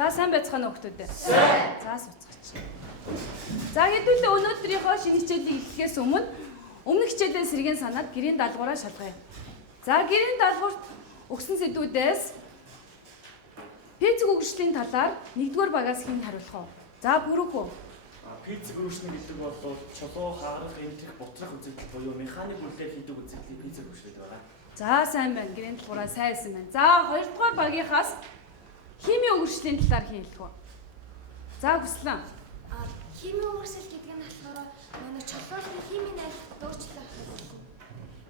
За сайн байцгаана уу хүүхдүүд. Сайн. За суцгаач. За хэдүүлээ өнөөдрийнхөө шинэ хичээлийг эхлэхээс өмнөх хичээлийн сэргийн санаад гэрийн даалгавраа шалгая. За гэрийн даалгаварт өгсөн сэдвүүдээс физик үргэлжлэлийн талаар 1-р багаас хэн хариулах вэ? За бүрэх үү? Физик үргэлжлэл гэдэг бол чулуу, хагарах, энтрих, бутрах үзэгдэл буюу механик бүлээг хийдэг үзэгдлийг физик үргэлжлэл байна. За сайн байна. Гэрийн даалгавраа сайн хэлсэн байна. За 2-р багийнхаас химийн үргэлжлэлийн талаар хэн хэлэх вэ? За хүслэн. Химийн үргэлжлэл гэдэг нь болохоор манай чулуун химийн айл өөрчлөлт.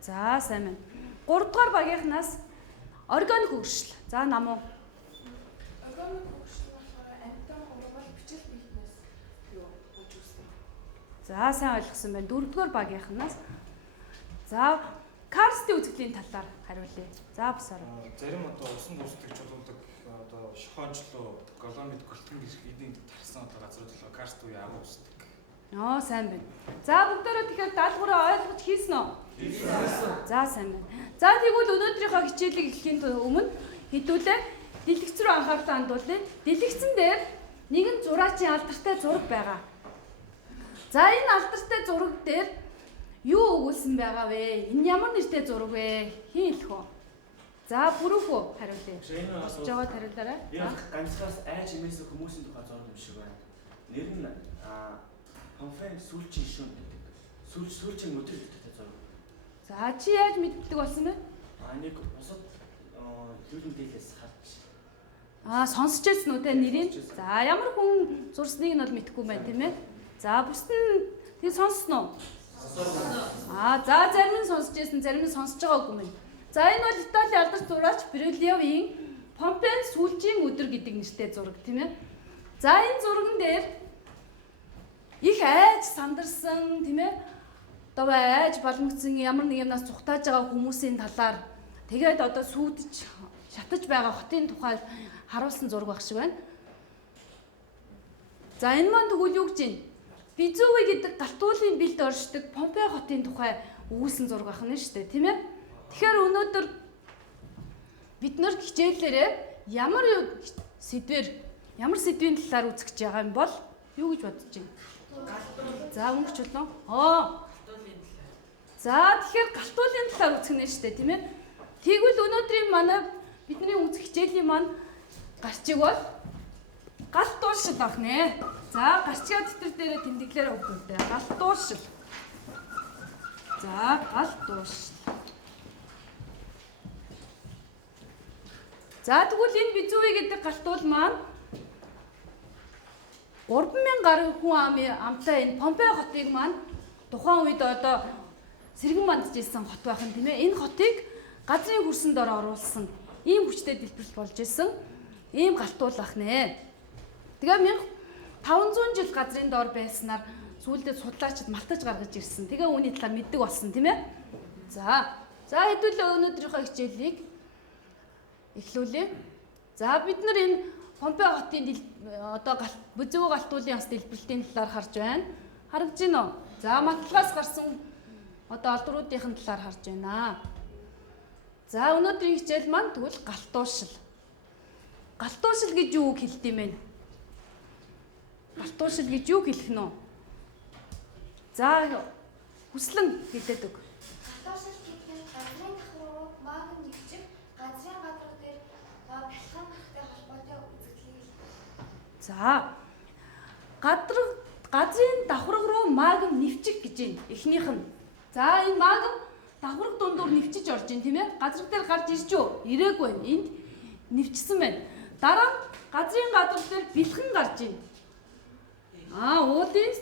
За сайн байна. 3-р багийнхнаас органик үргэлжлэл. За намуу. Органик үргэлжлэл болохоор амтан ургал бичил бэлтнээс юу болж үүсдэг. За сайн ойлгосон байна. 4-р багийнхнаас за карстын үзэгдлийн талаар хариулъя. За босоор. Зарим усан дуустдаг чулуудаг шохончлоо, голомит, гөлтгөн гэх эдийн тархсан газрууд болохоор карст үе агуу үүсдэг. Ноо сайн байна. За бүгдээрээ тэгэхээр даалгавраа ойлгож хийсэн үү? Хийсэн. За сайн байна. За тэгвэл өнөөдрийнхөө хичээлийг эхлэхийн өмнө хэдүүлээ дэлгэц рүү анхаарлаа хандуулъя. Дэлгэцэн дээр нэгэн зураачийн алдартай зураг байгаа. За энэ алдартай зураг дээр юу өгүүлсэн байгаа вэ? Энэ ямар нэртэй зураг вэ? Хэн хэлэх вэ? За бүрэх үү хариулъя. Босч жоод хариулаарай. Яг ганцхаас айж имээс хүмүүсийн тухай зураг юм шиг байна. Нэр нь Помфен сүүлчийн шүн гэдэг. Сүүлчийн өдөр гэдэг зураг. За чи яаж мэддэг болсон бэ? Нэг бусад хөлн дээлээс харж. Сонсч байсан уу те нэрийг? За ямар хүн зурсныг нь бол мэдэхгүй байна тийм ээ. За бусд нь тэг сонссноо? За зарим нь сонсч байсан, зарим нь сонсож байгаагүй юм. За энэ бол Италийн алдарт зураач Бриллиовийн Помпен сүүлчийн өдөр гэдэг нэртэй зураг тийм ээ. За энэ зурган дээр их айж сандарсан тийм ээ. Одоо айж балмагцсан ямар нэг юмнаас цухтааж байгаа хүмүүсийн талаар тэгээд одоо сүйдэж шатаж байгаа хотын тухай харуулсан зураг баг шиг байна. За энэ маань тэгвэл юу гэж байна? Везуви гэдэг галтуулын бэлд оршдог Помпей хотын тухай өгүүлсэн зураг ахна шүү дээ тийм ээ. Тэгэхээр өнөөдөр бид нар хичээлээрээ ямар сэдвийн талаар үзэж байгаа юм бол юу гэж бодож байна? За өнгөч чулуун. За тэгэхээр галтуулын талаар үзэх нэ шүү дээ тийм ээ. Тэгвэл өнөөдрийн манай бидний үзэх хичээлийн маань гарчиг бол галтуушил ах нэ. За гарчгаа тэтэр дээрээ тэмдэглээрээ өгдөө. Галтуушил. За галтуушил. За тэгвэл энэ Везуви гэдэг галтуул маань 3000 гаруй хүн амтай энэ Помпей хотыг маань тухайн үед одоо сэргэн мандж ирсэн хот байх юм тийм ээ. Энэ хотыг газрын хөрсөн дор оруулсан ийм хүчтэй дэлбэрэлт болж исэн ийм галтуул ах нэ. Тэгээ 1500 жил газрын дор байснаар сүүлдээ судлаачид малтаж гаргаж ирсэн. Тэгээ үүний талаар мэддэг болсон тийм ээ. За хэдүүлээ өнөөдрийнхөө хичээлийг эхлүүлье. За бид нар энэ Помпей хотын одоо Везуви галтуулын бас дэлбэрэлтийн талаар харж байна. Харагдаж байна уу? За матлагаас гарсан одоо олдруудын талаар харж байна. За өнөөдрийн хичээл маань тэгвэл галтуушил. Галтуушил гэж юу хэлдэг юм бэ? Галтуушил гэж юу хэлэх нь вэ? За хүслэн хэлээд өг. Галтуушил гэдэг нь газрын давхар руу магн нэвчиг газрын гадар дээр бэлхэн хахтай холбоотой үзэгдлийг. За газрын давхарга руу магн нэвчих гэж байна. Эхнийх нь. За энэ магн давхарга дундуур нэвчиж орж ийн тийм ээ. Газар дээр гарч ирж юу? Ирээгүй байна. Энд нэвчсэн байна. Дараа газрын гадар дээр бэлхэн гарч ийн. Уулын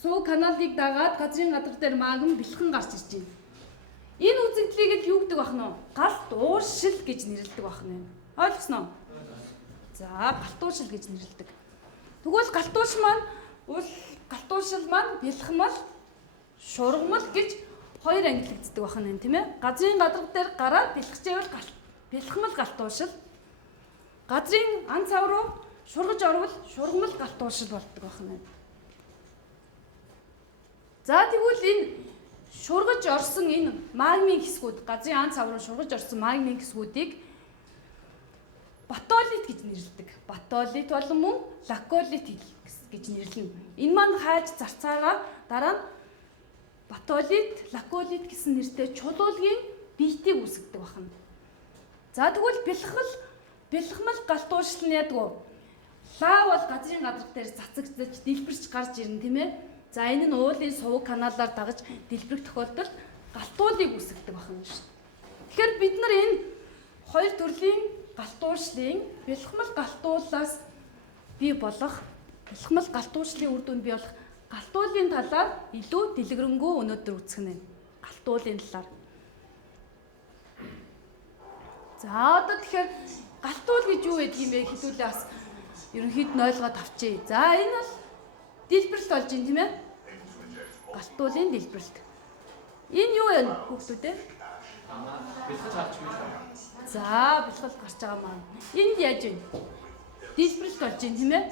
суу каналыг дагаад газрын гадар дээр магн бэлхэн гарч ирж байна. Энэ үзэгдлийг юу гэдэг бахна вэ? Галт уушил гэж нэрлэдэг бахна. Ойлгосноо? За галтуушил гэж нэрлэдэг. Тэгвэл галтуушил маань бэлхмал, шургамал гэж хоёр ангиллагддаг бахна тийм ээ. Газрын гадар дээр гараад бэлхжээвэл бэлхмал галтуушил. Газрын ан цав руу шургаж орвол шургамал галтуушил болдог бахна. За тэгвэл энэ шургаж орсон энэ магмын хэсгүүд газрын ан цав руу шургаж орсон магмын хэсгүүдийг батолит гэж нэрлэдэг. Батолит болон мөн лаколит гэж нэрлэнэ. Энэ маань хайж зарцаараа дараа нь батолит, лаколит гэсэн нэртэй чулуулгийн биетийг үүсгдэг байна. За тэгвэл бэлхмал галт ууршил нь ядгүй. Лаа бол газрын гадар дээр цацагдж дэлбэрч гарч ирнэ тийм ээ. За энэ нь уулын сувг каналаар дагаж дэлбэрэх тохиолдолд галтуулыг үүсгдэг байна шүү. Тэгэхээр бид нар энэ хоёр төрлийн галт ууршлын бэлхмал галтуулаас бий болох бэлхмал галт ууршлын үр дүнд бий болох галтуулын талаар илүү дэлгэрэнгүй өнөөдөр үзэх нь. Галтуулын талаар. За одоо тэгэхээр галтуул гэж юу гэдэг юм бэ хэдүүлээ бас ерөнхийд нь ойлгоод авчий. За энэ бол дэлбэрэлт болж байна тийм ээ. Галтуулын дэлбэрэлт. Энэ юу вэ хүүхдүүд ээ? Бэлгэж авч биш. За бэлгэл гарч байгаа маань. Энд яаж вэ? Дэлбэрэлт болж байна тийм ээ.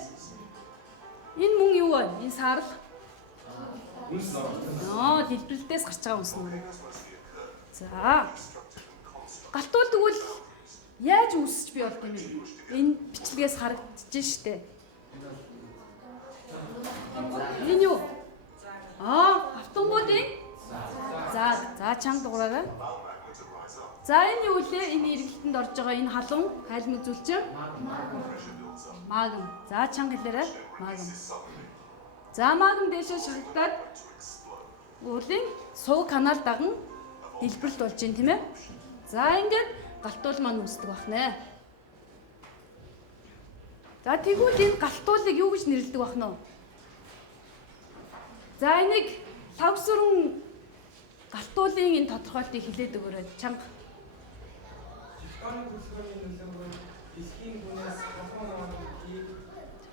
Энэ мөн юу вэ? Энэ саарл. Үнс нөө дэлбэрэлтээс гарч байгаа үнс нөө. За. Галтуул тэгвэл яаж үүсэж бий болд юм бэ? Энэ бичлэгээс харагдаж штэ. Энэ юу? Автомобилийн за чанга дугаараа. За энэ юу лээ? Энэ эргэлтэнд орж байгаа энэ халуун хайлмаг зүйлчин магм. За чанга хэлээрэй. Магм. За магм дэшээ шахагдаад уулын сувг канал даган дэлбэрэлт болж байна тийм ээ. За ингээд галтуул маань үүсдэг бахнэ. За тэгвэл энэ галтуулыг юу гэж нэрлэдэг бахна вэ? За энийг лавсрын галтуулын энэ тодорхойлтыг хэлээд өгөөрэй. Чанга. Тектоник хөлсгөөний нөлөөгөөр дэлхийн гүнээс хохоо нуурыг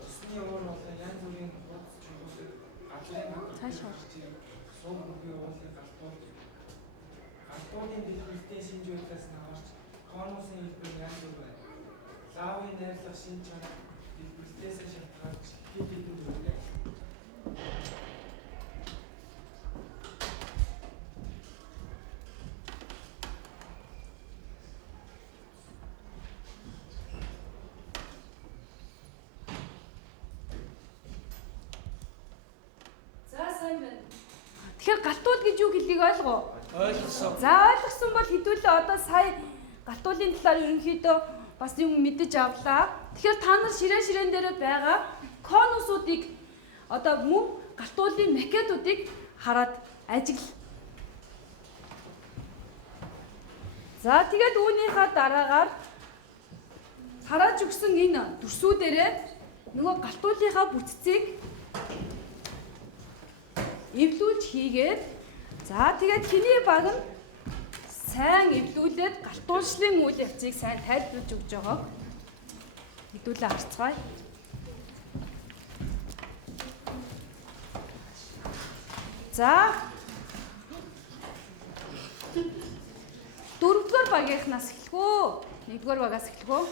усны уур болон янз бүрийн хуудас чөлөөтэй атлын цаашаа сууг бүхий уулын галтуулын дэлбэрэлтийн шинж байдлаас наарч конусын хэлбэр янз бүр байна. Лавын найрлах шинж чанар дэлбэрэлтээс шалтгаалж хэд хэдэн төрөлтэй. Тэгэхээр галтуул гэж юу гэдгийг ойлгоо? Ойлгосон. За ойлгосон бол хэдүүлээ одоо сая галтуулын талаар ерөнхийдөө бас юм мэдэж авлаа. Тэгэхээр та нар ширээн дээр байгаа конусуудыг одоо мөн галтуулын макетуудыг хараад ажигл. За тэгээд үүнийхээ дараагаар харааж өгсөн энэ дүрсүүдээрээ нөгөө галтуулынхаа бүтцийг эвлүүлж хийгээд за тэгээд хиний баг нь сайн эвлүүлээд галтуулшлын үйл явцыг сайн тайлбарлаж өгж байгааг хэдүүлээ харцгаая. За 4-р багийнхнаас эхлэх үү? 1-р багаас эхлэх үү?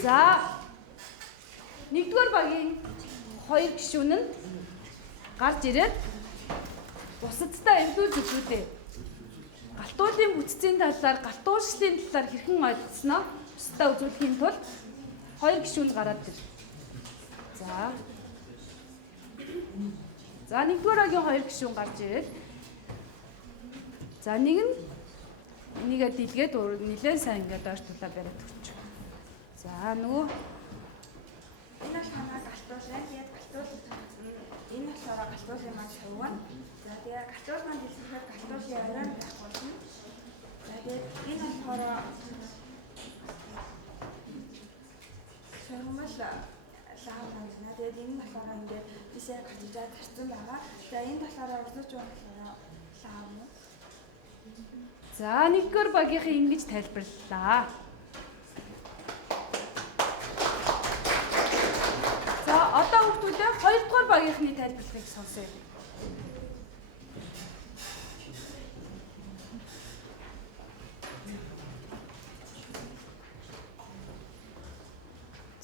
За 1-р багийн 2 гишүүн нь гарч ирээд бусадтай эвлүүлж өгдөө. Галтуулын бүтцийн талаар, галтуулшлын талаар хэрхэн ойлгосноо бусдаа үзүүлэхийн тулд 2 гишүүн гараад ир. За 1-р багийн 2 гишүүн гарч ирээд за нэг нь энийгээ дэлгээд нэлээд сайн ингээд ойртуулаа бариад өгч. За нөгөө энэ бол танаа галтуулаа. Тэгээд галтуул энэ болохоор галтуулын маань шавган. За тэгээд галтуул маань дэлгэхэд галтуулын оройн байх болно. За тэгээд энэ болохоор шавган лав байна. Тэгээд энэ нь болохоор ингээд бишээ гартжаад тарцсан байгаа. За энэ болохоор урдууч болохоор лав нь. За 1-р багийнхаа ингэж тайлбарлалаа. За одоо хүүхдүүдээ 2-р багийнхны тайлбарлалыг сонсъё.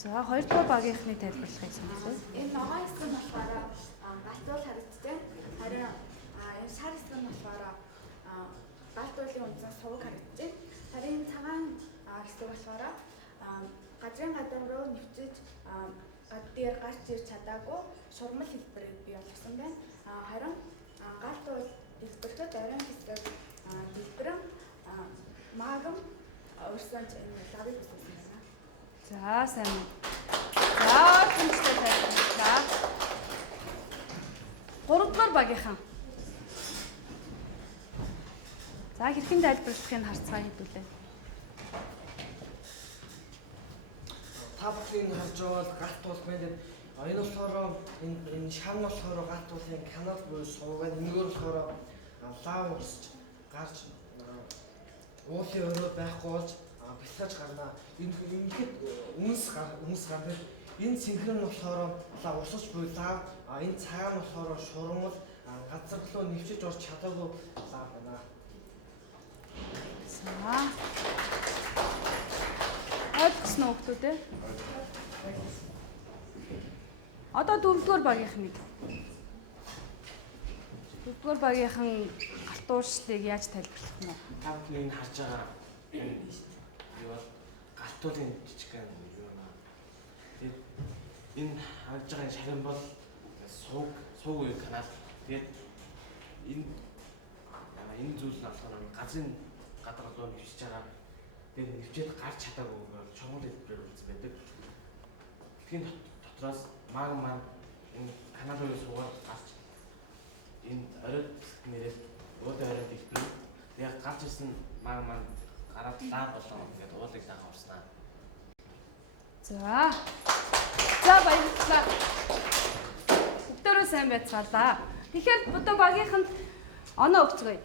За 2-р багийнхны тайлбарлалыг сонсъё. Энэ ногоон хэсэг нь болохоор галтуул харагддаг. Харин энэ шар хэсэг нь болохоор галтуулын үндсэн сувг харагддаг. Харин цагаан хэсэг болохоор газрын гадар руу нэвчиж дээр гарч ирж чадаагүй шурмал хэлбэрийг бий болгосон байна. Харин галт бол дэлбэрэхэд оройн хэсэг дэлбэрэн магам өрсөн энэ лавыг үүсгэсэн байна. За сайн байна. За хүнчлээ тайлбарлаа. 3 дугаар багийнхан. За хэрхэн тайлбарлахыг харцгаа хэдүүлээ. Та бүхэн харж байгаа бол галт бол мэдээ энэ болохоор энэ шам болохоор галт уулын канал буюу суугаад энэгээр болохоор лав урсч гарч уулын өрөө байхгүй болж бэлгэж гарна. Ингээд үнс гардаг. Энэ синхрон болохоор лав урсч буюу лав энэ цагаан болохоор шурмал газар руу нэвчиж орж чадаагүй лав байна. За. Ойлгосноо хүмүүс ээ? Одоо 4-р багийнхан нэг. 4-р багийнхан галтууршлыг яаж тайлбарлах нь вэ? Та бүхэн энэ харж байгаа юу бол галтуулын жижигхэн юу наа. Тэгээд энэ харж байгаа шарин бол сууг үе канал. Тэгээд энэ зүйл нь болохоор газрын гадар руу нэвчиж байгаа. Тэгээд нэвчээд гарч чадаагүй чонгол хэлбэрээр үүс байдаг. Тэхийн дотроос магм маань энэ канал руу суугаад гарч энэ оройд нэрээд уулын оройд хэлбэр. Яг гарч ирсэн магм маань гараад лав болоо гэдэг уулыг дагаа урснаа. За. За баярлалаа. Бүгдээрээ сайн байцгаалаа. Тэгэхээр одоо багийнханд оноо өгцгөөе.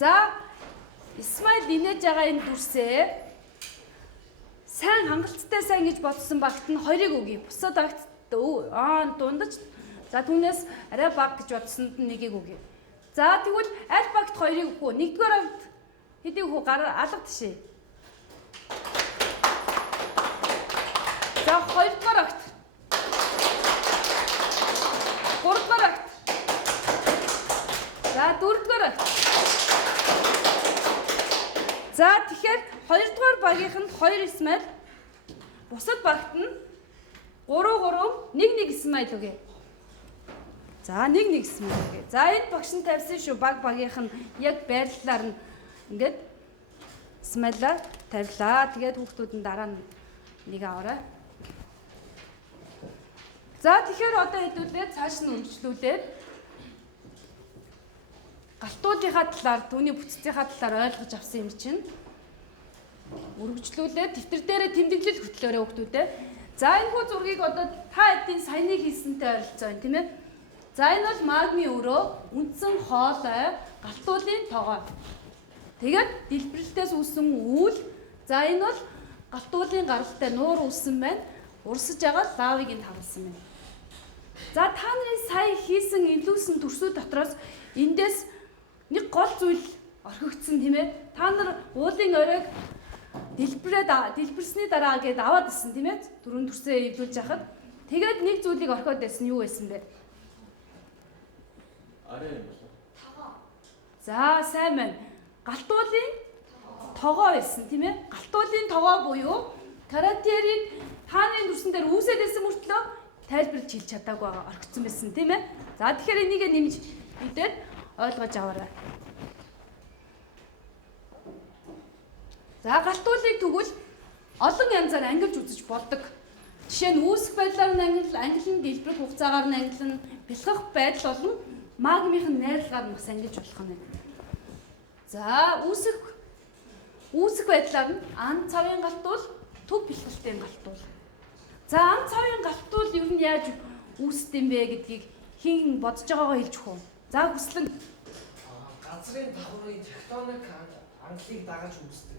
За Исмаил инээж байгаа энэ дүрсээ сайн хангалттай сайн гэж бодсон багт нь 2-ыг өгье. Бусад багт дундаж за түүнээс арай бага гэж бодсонд нь 1-ийг өгье. За тэгвэл аль багт 2-ыг өгөх үү? 1-р багт хэдийг өгөх гар алга тишээ. За 2-р багт 3-р багт за 4-р багт за тэгэхээр 2-р багийнханд 2 Исмаил бусад багт нь 3 1 Исмаил өгье. За 1 Исмаил өгье. За энэ багш нь тавьсан шүү багийнх нь яг байрлалаар нь ингээд Исмаилаа тавилаа. Тэгээд хүүхдүүд нь дараа нь нэг аваарай. За тэгэхээр одоо хэдүүлээ цааш нь үргэлжлүүлээд галтуудынхаа талаар түүний бүтцийнхаа талаар ойлгож авсан юм чинь үргэлжлүүлээд дэвтэр дээрээ тэмдэглэл хөтлөөрэй хүүхдүүдээ. За энэ хүү зургийг одоо та хэдийн саяны хийсэнтэй ойролцоо байна тийм ээ. За энэ бол магмын өрөө, үндсэн хоолой, галтуулын тогоо. Тэгээд дэлбэрэлтээс үүссэн үйл. За энэ бол галтуулын гаралтай нуур үүссэн байна. Урсаж байгаа лавыг энд харуулсан байна. За та нарын сая хийсэн илүүсэн төрсүүд дотроос эндээс нэг гол зүйл орхигдсон тийм ээ. Та нар уулын оройг дэлбэрсний дараа гээд аваад ирсэн тийм ээ. Дөрөв төрсөө эвлүүлж яхад. Тэгээд нэг зүйлийг орхиод байсан юу байсан бэ? Арай юм болов. Тогоо. За сайн байна. Галтуулын тогоо байсан тийм ээ. Галтуулын тогоо буюу каратерийг хааны дүрсэн дээр үүсээд байсан мөртлөө тайлбарлаж хэлж чадаагүй байгаа орхигдсон байсан тийм ээ. За тэгэхээр энийг нэмж мэдээд ойлгож аваарай. За галтуулыг тэгвэл олон янзаар ангилж үзэж болдог. Жишээ нь үүсэх байдлаар нь ангилан, дэлбэрэх хугацаагаар нь ангилан, бэлгэх байдал болон магмын найрлагаар нь бас ангилж болох нь байна. За үүсэх байдлаар нь ан цавын галтуул, төв бэлгэлтийн галтуул. За ан цавын галтуул ер нь яаж үүсдэг юм бэ гэдгийг хин бодож байгаагаа хэлж өгөө. За хүслэн Газрын давхрын тектоник англиг дагаж үүсдэг.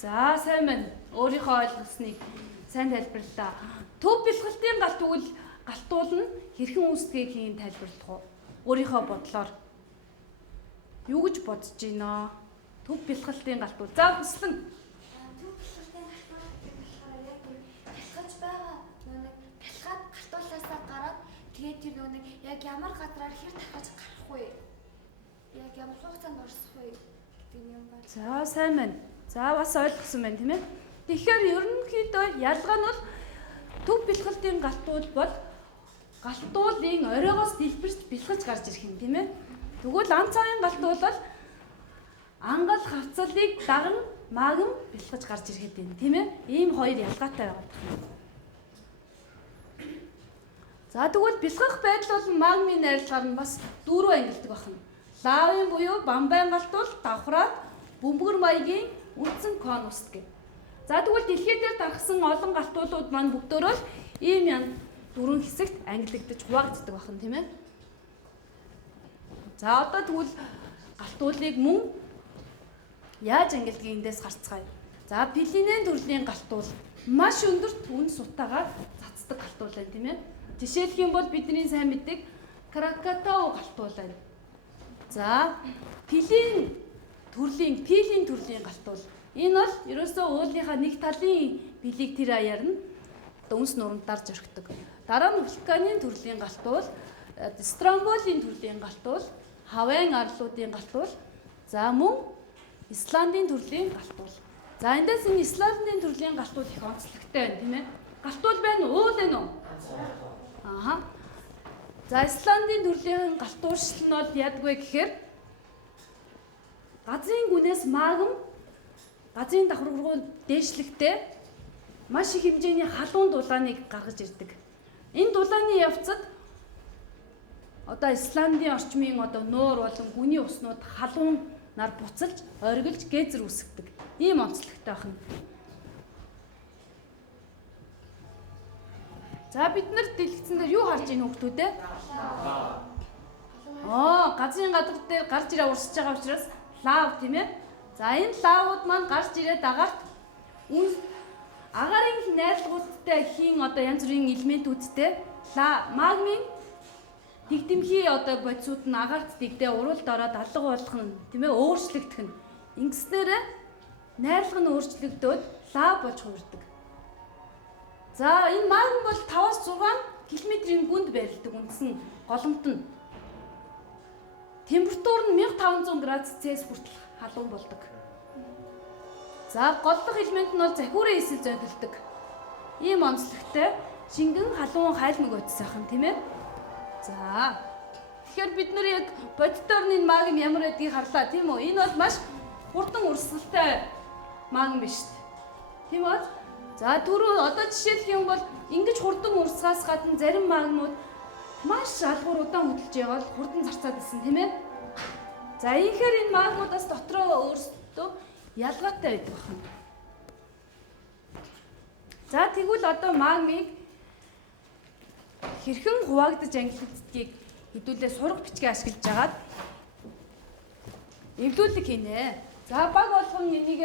за сайн байна. Өөрийнхөө ойлгосныг сайн тайлбарлаа. Төв бэлгэлтийн галтуул нь хэрхэн үүсдгийг хийн тайлбарлах уу? Өөрийнхөө бодлоор юу гэж бодож байна? Төв бэлгэлтийн галтуул. За хүслэн Төв бэлгэлтийн галтуул болохоор яг бэлгэж байгаа нэг бэлгаад галтуулаасаа гараад тэгээд тэр нэг яг ямар газраар хэр тархаж гарах вэ? Яг ямар хугацаанд орсох вэ гэдэг юм байна. за сайн байна. За бас ойлгосон байна тийм ээ. Тэгэхээр ерөнхийдөө ялгаа нь бол төв бэлгэлтийн галтуул бол галтуулын оройгоос дэлбэрч бэлгэж гарч ирэх юм тийм ээ. Тэгвэл ан цагын галтуул бол ангал хавцлыг даган маган бэлгэж гарч ирэхэд байна тийм ээ. Ийм хоёр ялгаатай байгаа. За тэгвэл бэлгэх байдал бол магмын найрлагаар нь бас дөрөв ангилдаг байна. Лавын буюу бамбайн галтуул, давхраад, бөмбөр маягийн үндсэн конус гэх. За тэгвэл дэлхий дээр дарахсан олон галтуулууд маань бүгдөө л ийм дөрвөн хэсэгт ангилагдаж хуваагддаг байна тийм ээ. За одоо тэгвэл галтуулыг мөн яаж ангилдгийг эндээс харцгаая. За пилинен төрлийн галтуул маш өндөр түн сутаагаар цацдаг галтуул байна тийм ээ. Жишээлх юм бол бидний сайн мэддэг Кракатау галтуул байна. За пилин төрлийн галтуул. Энэ бол ерөөсөө уулынхаа нэг талын билийг тэр аяар нь үнс нурамд дарж орхидог. Дараа нь вулканы төрлийн галтуул, Стромболийн төрлийн галтуул, Хавайн арлуудын галтуул, за мөн Исландын төрлийн галтуул. За эндээс энэ Исландын төрлийн галтуул их онцлогтой байна тийм ээ. Галтуул байна уу, уул байна уу? Ааха. За Исландын төрлийн галтууршил нь бол ядгүй гэхээр газрын гүнээс магм газрын давхар руу дээшлэхдээ маш их хэмжээний халуун дулааныг гаргаж ирдэг. Энэ дулааны явцад одоо Исландын орчмын одоо нуур болон гүний уснууд халуун нар буцалж, оргилж, гейзер үүсгдэг. Ийм онцлогтой байна. За бид нар дэлгэцэн дээр юу харж ийн хүүхдүүд ээ? Газрын гадар дээр гарч ирээ урсж байгаа учраас лав тийм ээ. За энэ лавууд маань гарч ирээ дагаад агарын найрлагуудтай хийн одоо янз бүрийн элементүүдтэй магмын дэгдэмхий одоо бодисууд нь агаарт дэгдээ уралд ороод алга болох нь тийм ээ өөрчлөгдөх нь. Ингэснээр найрлага нь өөрчлөгдөөд лав болж хувирдаг. За энэ магм бол 5-6 км-ийн гүнд байрладаг үндсэн голомт нь. Температур нь 1500 градус Цельс хүртэл халуун болдог. За голлох элемент нь бол захиурын эсэл зөөлдөг. Ийм онцлогтой шингэн халуун хайлмаг бодис ахын тийм ээ. За тэгэхээр бид нар яг бодитоор нь магм ямар байдгийг харлаа тийм үү? Энэ бол маш хурдан урсгалтай магм биш үү? Тийм үү? За түрүү одоо жишээлх юм бол ингэж хурдан урсгаас гадна зарим магмууд маш алгуур удаан хөдөлж байгаа бол хурдан зарцаад исэн тийм ээ. За ийхээр энэ магмуудаас дотроо өөрсдөө ялгаатай байдаг байна. За тэгвэл одоо магмыг хэрхэн хуваагдаж ангилагддгийг хэдүүлээ сурах бичгээ ашиглаж агаад эвлүүлэг хийнэ. За баг болгон энийг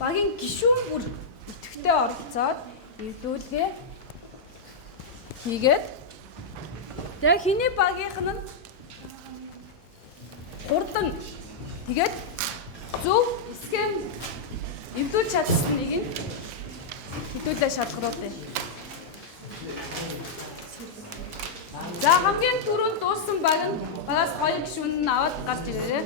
багийн гишүүн бүр идэвхтэй оролцоод эвлүүлгээ хийгээд тэгээ хиний багийнх нь хурдан тэгээд зөв схем эвлүүлж чадсаныг нь хэдүүлээ шалгаруулъя. За хамгийн түрүүнд дууссан баг нь багаас 2 гишүүн нь аваад гарч ирээрэй.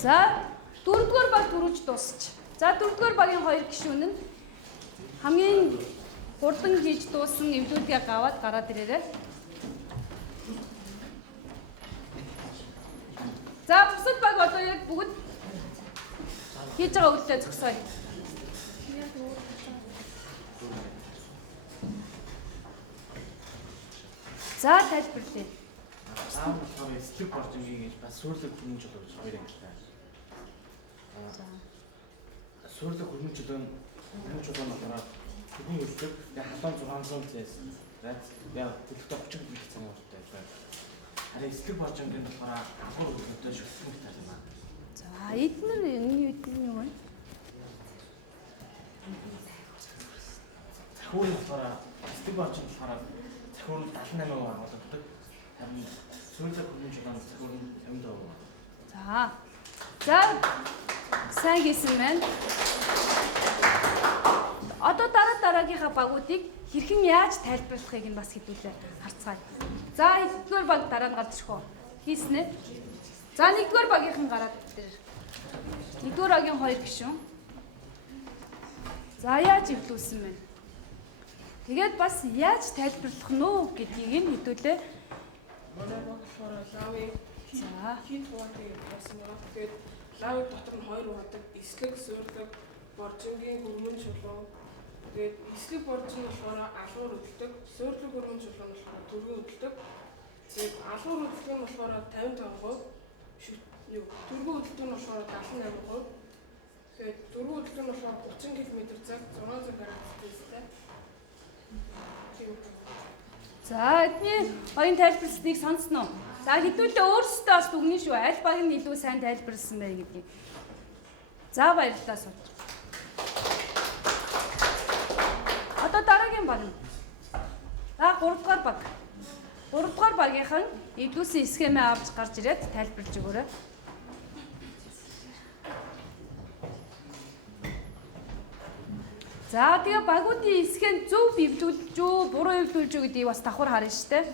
За дөрөвдүгээр баг түрүүж дуусч. За дөрөвдүгээр багийн 2 гишүүн нь хамгийн хурдан хийж дууссан эвлүүлгээ аваад гараад ирээрэй. За бусад баг одоо яг бүгд хийж байгаа үйлдэлээ зогсооё. За тайлбарлая. Саам болохоор эслэг боржингийн гэж бас сүрлэг хөрмөж болов гэж хоёр ангилтай. Сүрлэг хөрмөж болов болохоор бидний эслэг халуун 600 Цельс. Яг төлөвтэй 30 градус цамцтай байна. Харин эслэг боржингийн болохоор агуур өдөртөө шүлтэн гитар юм аа. За эдгээр энэ юу вэ? захиурын болохоор эсдэг орчинд болохоор захиур нь 78% олгодог. Харин сүүлийн хөрмөн чулуунд захиур нь 50%. За. За. Сайн хийсэн байна. Одоо дараагийнхаа багуудыг хэрхэн яаж тайлбарлахыг нь бас хэдүүлээ харцгаая. За, нэгдүгээр баг дараа нь гарч ирэх үү? Хийсэн ээ. За, нэгдүгээр багийнхан гараад дээр. Нэгдүгээр багийн 2 гишүүн. За, яаж эвлүүлсэн бэ? Тэгээд бас яаж тайлбарлах нь үү гэдгийг нь хэдүүлээ. Манай баг болохоор лавыг За. хин хуваатыг болсон байгаа. Тэгээд лавыг дотор нь 2 хуваадаг. Эслэг, суурлаг, боржингийн хөрмөн чулуу. Тэгээд эслэг боржин болохоор алуур хөдөлдөг. Суурлаг хөрмөн чулуу нь болохоор түргэн хөдөлдөг. Тэгээд алуур хөдөлдөг нь болохоор 55%. Түргэн хөдөлдөг нь болохоор 78%. Тэгээд түргэн хөдөлдөг нь болохоор 30 км цаг 600 градустай. За, эдний багийн тайлбарлалтыг сонсноо. За, хэдүүлээ өөрсдөө бас дүгнэн шүү. Аль баг нь илүү сайн тайлбарлсан бэ гэдгийг. За, баярлалаа сууч. Одоо дараагийн баг нь. За, 3 дугаар баг. 3 дугаар багийнхан эвдүүлсэн схемээ авч гарч ирээд тайлбарлаж өгөөрэй. За, тэгээ багуудын схем зөв эвлүүлж үү, буруу эвлүүлж үү гэдгийг бас давхар харна шүү дээ.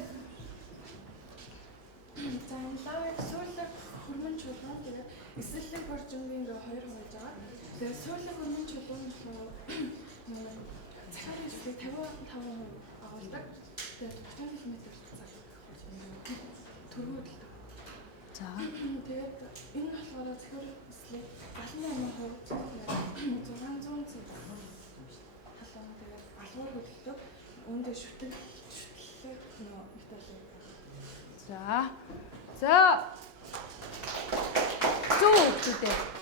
За лавыг суурлаг хөрмөн чулуун тэгээд эсрэлэг боржингийн 2 хувааж байгаа. Тэгээд суурлаг хөрмөн чулуун нь цагийн эсрэг 55% агуулдаг. Тэгээд 30 км цаг түргэн хөдөлдөг. За. Тэгээд энэ болохоор захиур эслэг 78% 600 цаг халуун тэгээд алуур хөдөлдөг. Үүндээ шүтлэх нөө ихтэй. За. За. Зүг үү дээ.